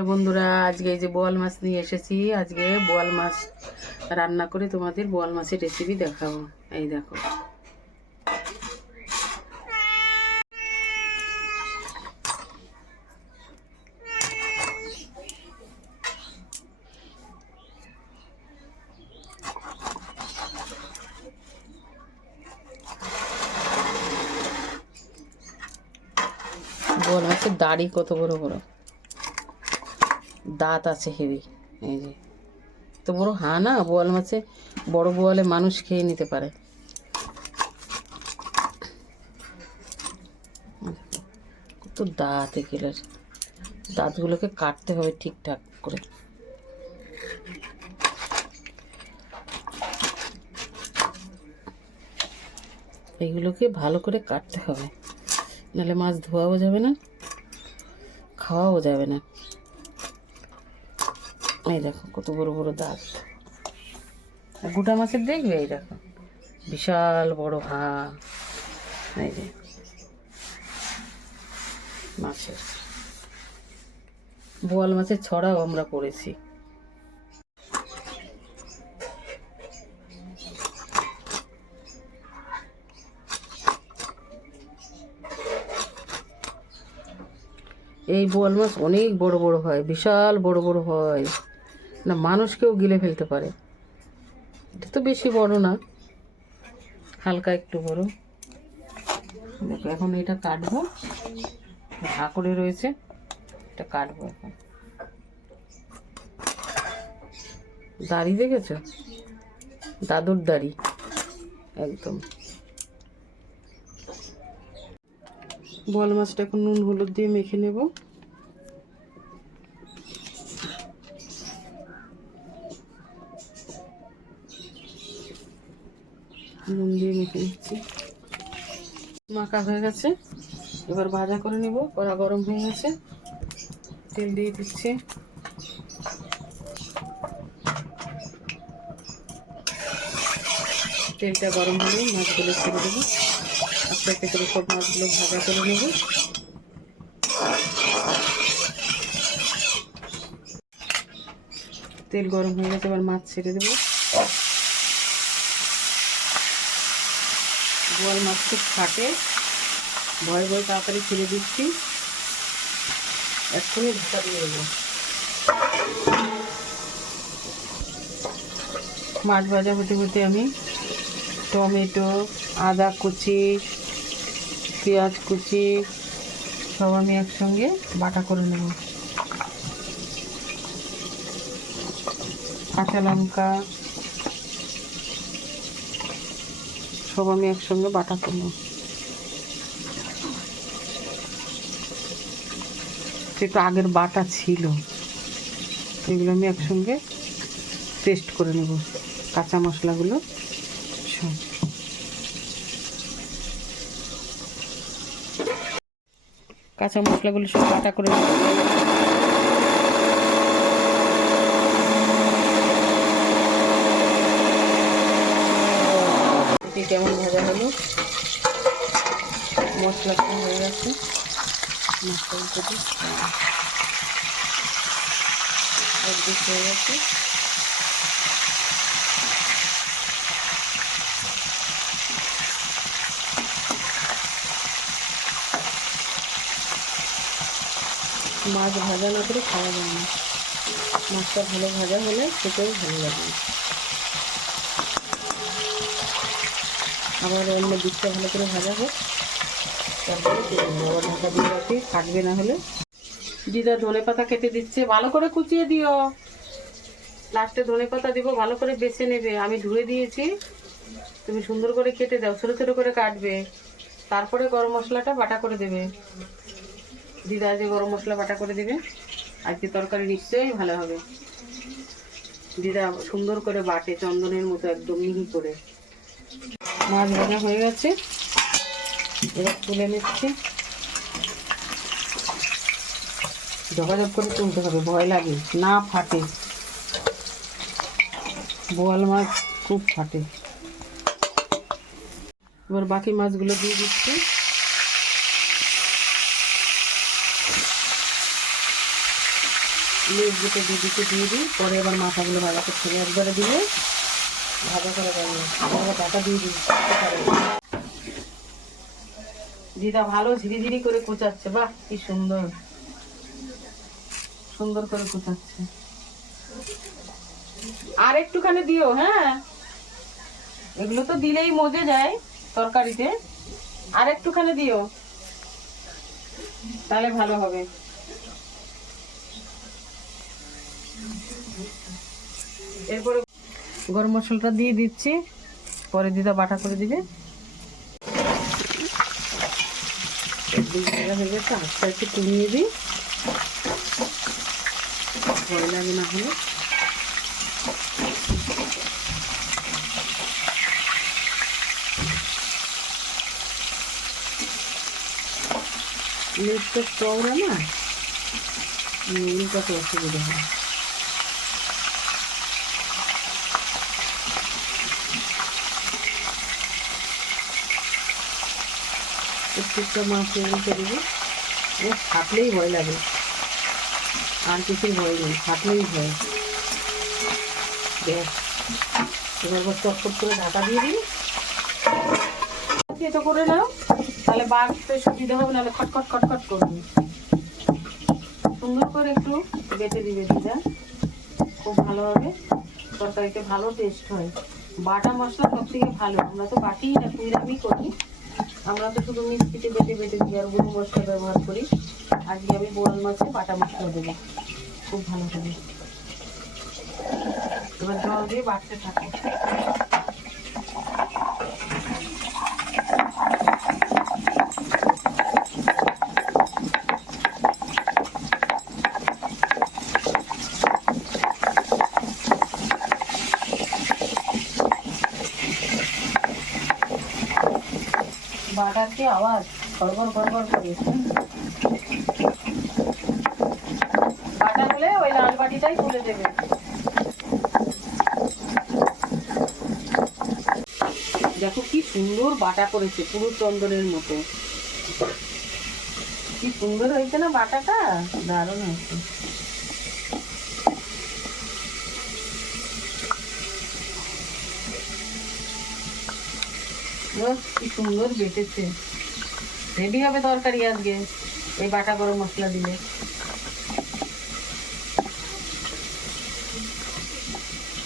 Hello বন্ধুরা, আজকে এই যে বোয়াল মাছ নিয়ে এসেছি। আজকে বোয়াল মাছ রান্না করে তোমাদের বোয়াল মাছের রেসিপি দেখাবো। এই দেখো, বোয়াল মাছের দাড়ি কত বড় বড়, দাঁত আছে হেভি। এই যে তো বড় না বোয়াল মাছে, বড় বোয়ালে মানুষ খেয়ে নিতে পারে। কত দাঁত, এগুলোর দাঁতগুলোকে কাটতে হবে ঠিকঠাক করে। এগুলোকে ভালো করে কাটতে হবে, নাহলে মাছ ধোয়াও যাবে না, খাওয়াও যাবে না। এই দেখো কত বড় বড় দাঁত। গোটা মাছের দেখবে, এই দেখো বিশাল বড় এই যে মাছের, বোয়াল মাছের ছড়াও আমরা করেছি। এই বোয়াল মাছ অনেক বড় বড় হয়, বিশাল বড় বড় হয়, না মানুষকেও গিলে ফেলতে পারে। এটা তো বেশি বড় না, হালকা একটু বড়। দেখো এখন এটা কাটবো, ঘা করে রয়েছে, এটা কাটবো এখন। দাড়ি দেখেছো, দাদুর দাড়ি একদম। বোয়াল মাছটা এখন নুন হলুদ দিয়ে মেখে নেব। নুন দিয়ে মেখে নিচ্ছি। মাখা হয়ে গেছে, এবার ভাজা করে নেব। কড়া গরম হয়ে গেছে, তেল দিয়ে দিচ্ছি। তেলটা গরম হলে মাছগুলো ছেড়ে দেবো, আস্তে আস্তে করে সব মাছগুলো ভাজা করে নেব। তেল গরম হয়ে গেছে, এবার মাছ ছেড়ে দেবো। বোয়াল মাছ খুব ফাটে, ভয়ে ভয়ে তাড়াতাড়ি ছেড়ে দিচ্ছি। এক্ষুনি ঢাকা দিয়ে দেবো। মাছ ভাজা হতে হতে আমি টমেটো, আদা কুচি, পেঁয়াজ কুচি সব আমি একসঙ্গে বাটা করে নেব। কাঁচা লঙ্কা সব আমি একসঙ্গে বাটা করব। একটু আগের বাটা ছিল, এগুলো আমি একসঙ্গে পেস্ট করে নেব। কাঁচা মশলাগুলো সব সব বাটা করে নেব। কেমন ভাজা হলো, মশলা হয়ে গেছে, মশলা হয়ে গেছে। মাছ ভাজা না করে খাওয়া যায় না, মাছটা ভালো ভাজা হলে খেতেও ভালো লাগে। আবার অন্য দিকটা ভালো করে ভাজা হোক, তারপরে আবার ঢাকা দিয়ে রাখি, কাটবে না হলে। দিদা ধনে পাতা কেটে দিচ্ছে, ভালো করে কুচিয়ে দিও। লাস্টে ধনে পাতা দিব, ভালো করে বেছে নেবে। আমি ধুয়ে দিয়েছি, তুমি সুন্দর করে কেটে দাও, ছোটো ছোটো করে কাটবে। তারপরে গরম মশলাটা বাটা করে দেবে। দিদা যে গরম মশলা বাটা করে দেবে, আজকে তরকারি নিশ্চয়ই ভালো হবে। দিদা সুন্দর করে বাটে, চন্দনের মতো একদম মিহি করে। মাছ ভাজা হয়ে গেছে, এবার তুলে নিচ্ছি। ঝপাঝপ করে তুলতে হবে, ভয় লাগে না ফাটে। বোয়াল মাছ খুব ফাটে। এবার বাকি মাছগুলো দিয়ে দিচ্ছি। লেজ যেতে দিদিকে দিয়ে দিই, পরে এবার মাথাগুলো ভাজা করতে হবে। একবারে দিলে ভাজা করা যাবে না, এবার ডাটা দিয়ে দিই। দিদা ভালো ঝিরিঝিরি করে কুচাচ্ছে, বাহ কি সুন্দর সুন্দর করে কুচাচ্ছে। আর একটুখানি দিও, হ্যাঁ এগুলো তো দিলেই মজে যায় তরকারিতে, আর একটুখানি দিও তাহলে ভালো হবে। এরপরে গরম মশলাটা দিয়ে দিচ্ছি, পরে দিদা বাটা করে দিবে। হয়ে গেছে, আস্তে একটু কমিয়ে দিই, ভয় লাগে না হলে। লেজটা চওড়া না, নিতে অসুবিধা হয়। প্রত্যেকটা মাছ উল্টে দেবো, ও ফাটলেই ভয় লাগে, আর কিছুই ভয় নেই, ফাটলেই ভয়। ব্যাস, এবার চটপট করে ঢাকা দিয়ে দিই। এটা করে নাও, তাহলে বাড়তে সুবিধা হবে, নাহলে খটখট খটখট করবে। সুন্দর করে একটু বেটে দিবে দিদা, খুব ভালো হবে, তরকারিতে ভালো টেস্ট হয়। বাটা মশলা সব থেকে ভালো, আমরা তো বাটি না, কুইরামি করি, আমরা তো শুধু মিষ্টিতে বেটে বেটে দিই আর গুঁড়ো মশলা ব্যবহার করি। আজকে আমি বোয়াল মাছে বাটা মশলা দেবো, খুব ভালো হবে। এবার জল দিয়ে বাটতে থাকো। বাটার কি আওয়াজ, গড়গড় গড়গড় করে। বাটা হলে ওই লাল বাটিটাই তুলে দেবে। দেখো কি সুন্দর বাটা করেছে, পুরো চন্দনের মতো। কি সুন্দর হয়েছে না বাটাটা, দারুণ হয়েছে। কি সুন্দর বেটেছে, রেডি হবে তরকারি আজকে এই বাটা গরম মশলা দিলে।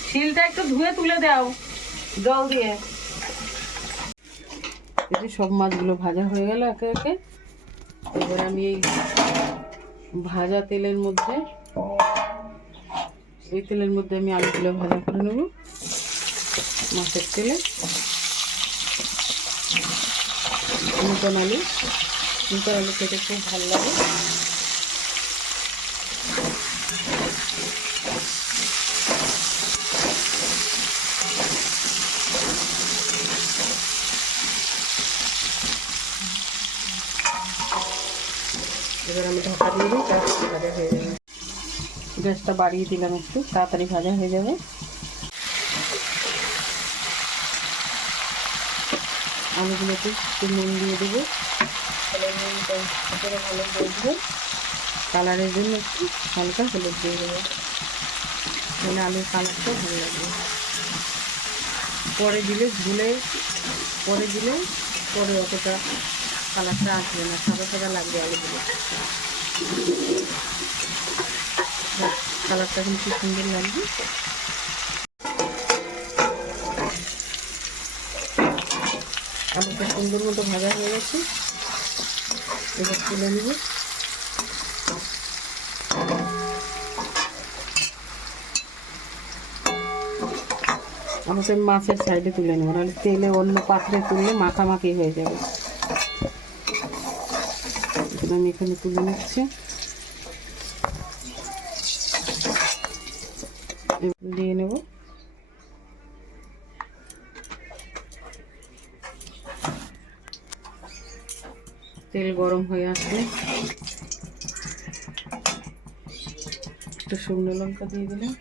শিলটা একটু ধুয়ে তুলে দাও জল দিয়ে। এই সব মাছগুলো ভাজা হয়ে গেল একে একে। এবার আমি এই ভাজা তেলের মধ্যে, এই তেলের মধ্যে আমি আলুগুলো ভাজা করে নেব, মাছের তেলে। নতুন আলু খেতে খুব ভালো লাগে। এবার আমি ঢাকা দিয়ে দিই, তাড়াতাড়ি ভাজা হয়ে যাবে। গ্যাসটা বাড়িয়ে দিলাম, একটু তাড়াতাড়ি ভাজা হয়ে যাবে। আলুগুলোতে একটু নুন দিয়ে দেবো, তাহলে নুনটা ভিতরে ভালো বসবে। কালারের জন্য একটু হালকা হলুদ দিয়ে দেবো, তাহলে আলুর কালারটা ভালো লাগবে। পরে দিলে পরে অতটা কালারটা আসবে না, সাদা সাদা লাগবে আলুগুলো। কালারটা এখন কি সুন্দর লাগবে। আলুটা সুন্দর মতো ভাজা হয়ে গেছে, এবার তুলে নেব। আমাকে মাছের সাইডে তুলে নেব, নাহলে তেলে অন্য পাত্রে তুললে মাখামাখি হয়ে যাবে। আমি এখানে তুলে নিচ্ছি, দিয়ে নেব। তেল গরম হয়ে আসলে একটু শুকনো লঙ্কা দিয়ে দিলাম,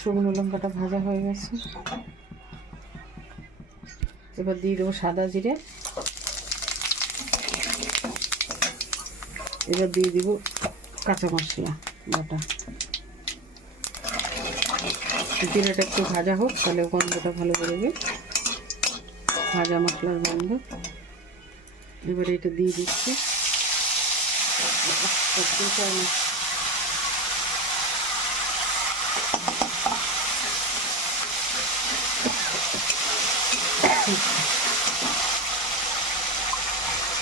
শুকনো লঙ্কাটা ভাজা হয়ে গেছে। এবার দিয়ে দেবো সাদা জিরে। এবার দিয়ে দিব কাঁচা মশলা বাটা। জিরাটা একটু ভাজা হোক, তাহলে গন্ধটা ভালো বেরোবে, ভাজা মশলার গন্ধ। এবার এটা দিয়ে দিচ্ছি।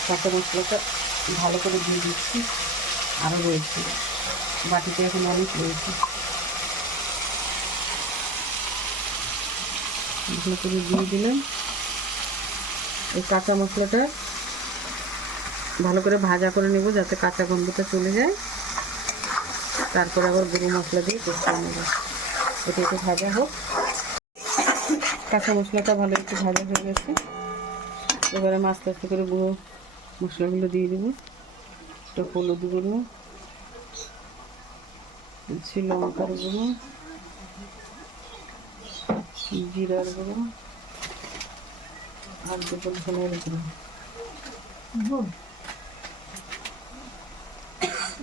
কাঁচা মশলাটা ভালো করে দিয়ে দিচ্ছি। আরও রয়েছে বাটিতে, এখন অনেক রয়েছে। ভালো করে দিয়ে দিলাম। এই কাঁচা মশলাটা ভালো করে ভাজা করে নেব, যাতে কাঁচা গন্ধটা চলে যায়। তারপরে আবার গুঁড়ো মশলা দিয়ে কষিয়ে নেব। এটা একটু ভাজা হোক। কাঁচা মশলাটা ভালো একটু ভাজা হয়ে গেছে। এবারে আমি আস্তে আস্তে করে গুঁড়ো মশলাগুলো দিয়ে দেবো। একটা হলুদ গুঁড়ো, লঙ্কার গুঁড়ো, জিরার গুঁড়ো, আর দেবো ধনের গুঁড়ো।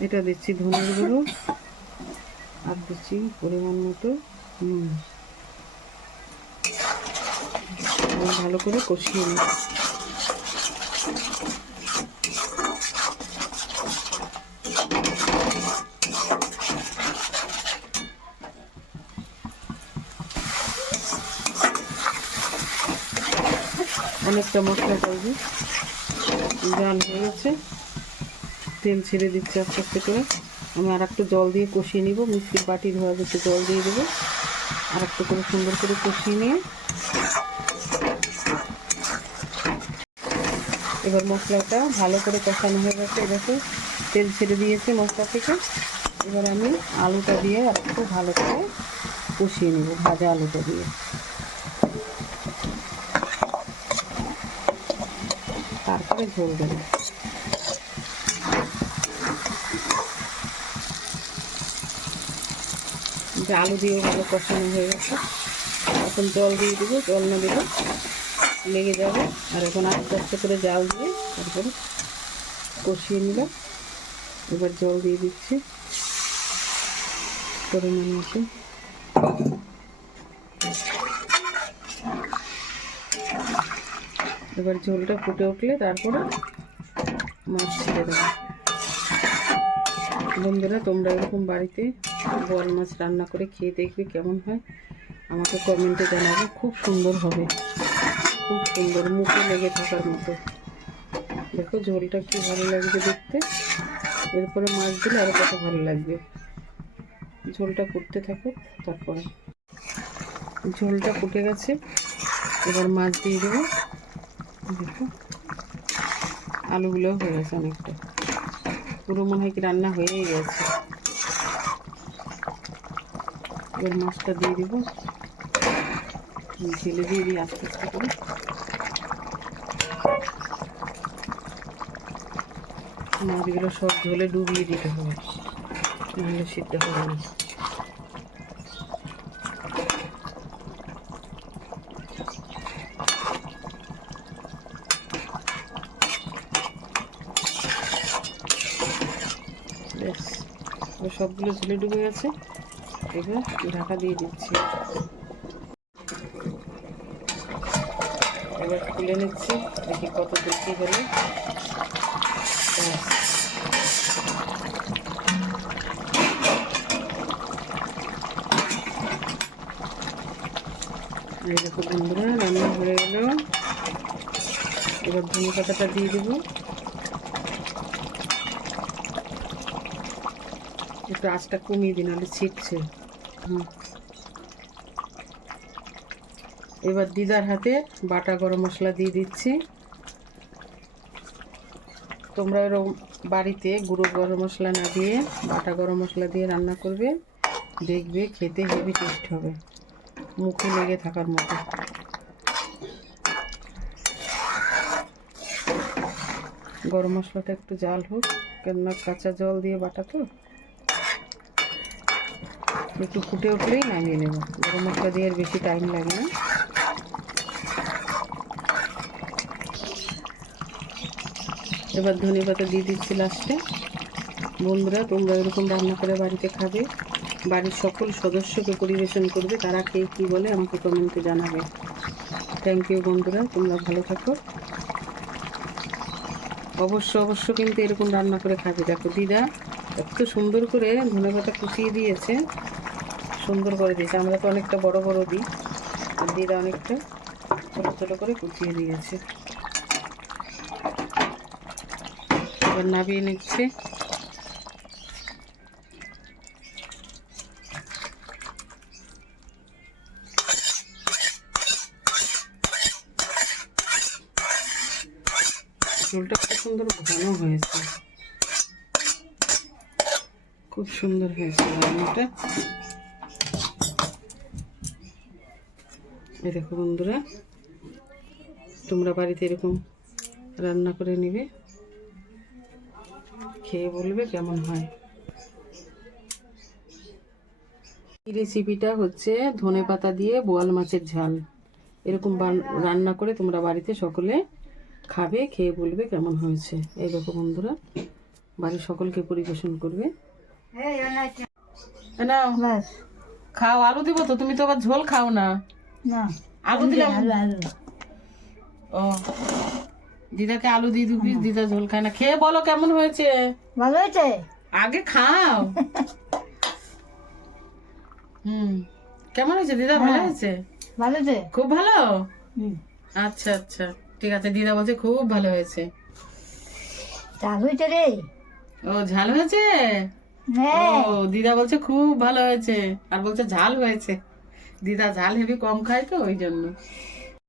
এটা দিচ্ছি ধনের গুঁড়ো, আর দিচ্ছি পরিমাণ মতো নুন। ভালো করে কষিয়ে নিই। অনেকটা মশলা করবো, জাল হয়ে গেছে, তেল ছেড়ে দিচ্ছে আস্তে আস্তে করে। আমি আর একটু জল দিয়ে কষিয়ে নিব। মিক্সির বাটি ধোয়া যেতে জল দিয়ে দেবো। আর একটু করে সুন্দর করে কষিয়ে নিয়ে এবার মশলাটা ভালো করে কষানো হয়ে গেছে। এটাকে তেল ছেড়ে দিয়েছে মশলা থেকে। এবার আমি আলুটা দিয়ে আর একটু ভালো করে কষিয়ে নেব, ভাজা আলুটা দিয়ে। তারপরে ঝোল দেবো। যে আলু দিয়েও ভালো কষানো হয়ে গেছে। এখন জল দিয়ে দেবো, জল না দেবো লেগে যাবে। আর এখন আস্তে আস্তে করে জাল দিয়ে তারপরে কষিয়ে নিলাম। এবার জল দিয়ে দিচ্ছি পরিমাণ মতো। এবার ঝোলটা ফুটে উঠলে তারপরে মাছ ছেড়ে দেবো। বন্ধুরা, তোমরা এরকম বাড়িতে বোয়াল মাছ রান্না করে খেয়ে দেখবে কেমন হয়, আমাকে কমেন্টে জানাবে। খুব সুন্দর হবে, খুব সুন্দর, মুখে লেগে থাকার মতো। দেখো ঝোলটা কি ভালো লাগবে দেখতে। এরপরে মাছ দিলে আরও কত ভালো লাগবে। ঝোলটা ফুটতে থাকুক। তারপরে ঝোলটা ফুটে গেছে, এবার মাছ দিয়ে দেবো। দেখো আলুগুলোও হয়ে গেছে অনেকটা, পুরো মনে হয় কি রান্না হয়েই গেছে। এবার মাছটা দিয়ে দেবো, ঢেলে দিয়ে দিই আস্তে আস্তে করে। মাছগুলো সব ঝোলে ডুবিয়ে দিতে হবে, নাহলে সিদ্ধ হবে না। বেশ, সবগুলো ঝোলে ডুবে গেছে। এবার ঢাকা দিয়ে দিচ্ছি। এবার খুলে নিচ্ছি, দেখি কত দূর হলো। এই দেখো বন্ধুরা, রান্না হয়ে গেল। এবার ধনে পাতাটা দিয়ে দেবো। একটু আঁচটা কমিয়ে দিন, নাহলে ছিটছে। এবার দিদার হাতে বাটা গরম মশলা দিয়ে দিচ্ছি। তোমরা এরকম বাড়িতে গুঁড়ো গরম মশলা না দিয়ে বাটা গরম মশলা দিয়ে রান্না করবে, দেখবে খেতে হেভি টেস্ট হবে, মুখে লেগে থাকার মতো। গরম মশলাটা একটু জাল হোক, কেননা কাঁচা জল দিয়ে বাটা তো। একটু ফুটে উঠলেই নামিয়ে নেব। গরম মশলা দিয়ে আর বেশি টাইম লাগে না। এবার ধনে পাতা দিয়ে দিচ্ছি লাস্টে। বন্ধুরা, তোমরা এরকম রান্না করে বাড়িতে খাবে, বাড়ির সকল সদস্যকে পরিবেশন করবে, তারা খেয়ে কী বলে আমাকে কমেন্টে জানাবে। থ্যাংক ইউ বন্ধুরা, তোমরা ভালো থাকো। অবশ্য কিন্তু এরকম রান্না করে খাবে। দেখো দিদা এত সুন্দর করে ধনেপাতা কুচিয়ে দিয়েছে, সুন্দর করে দিয়েছে। আমরা তো অনেকটা বড় বড় দিই, আর দিদা অনেকটা ছোটো ছোটো করে কুচিয়ে দিয়েছে। এবার নামিয়ে নিচ্ছে। ঝোলটা খুব সুন্দর ঘন হয়েছে, খুব সুন্দর হয়েছে রান্নাটা। এই দেখো বন্ধুরা, তোমরা বাড়িতে এরকম রান্না করে নিবে, খেয়ে বলবে কেমন হয়। এই রেসিপিটা হচ্ছে ধনেপাতা দিয়ে বোয়াল মাছের ঝাল। এরকম রান্না করে তোমরা বাড়িতে সকলে খাবে, খেয়ে বলবে কেমন হয়েছে। এই দেখো বন্ধুরা, বাড়ির সকলকে পরিবেশন করবে। নাও খাও। আলু দিব তো, তুমি তো আবার ঝোল খাও না। আলু দিলাম। ও, দিদাকে আলু দিয়ে দিবি, দিদা ঝোল খায় না। খেয়ে বলো কেমন হয়েছে। ভালো হয়েছে? আগে খাও। কেমন হয়েছে দিদা? ভালো হয়েছে? ভালো হয়েছে, খুব ভালো। আচ্ছা আচ্ছা, ঠিক আছে। দিদা বলছে খুব ভালো হয়েছে। ঝাল হয়েছে রে। ও, ঝাল হয়েছে। ও, দিদা বলছে খুব ভালো হয়েছে, আর বলছে ঝাল হয়েছে। দিদা ঝাল হেবি কম খায় তো, ওই জন্য।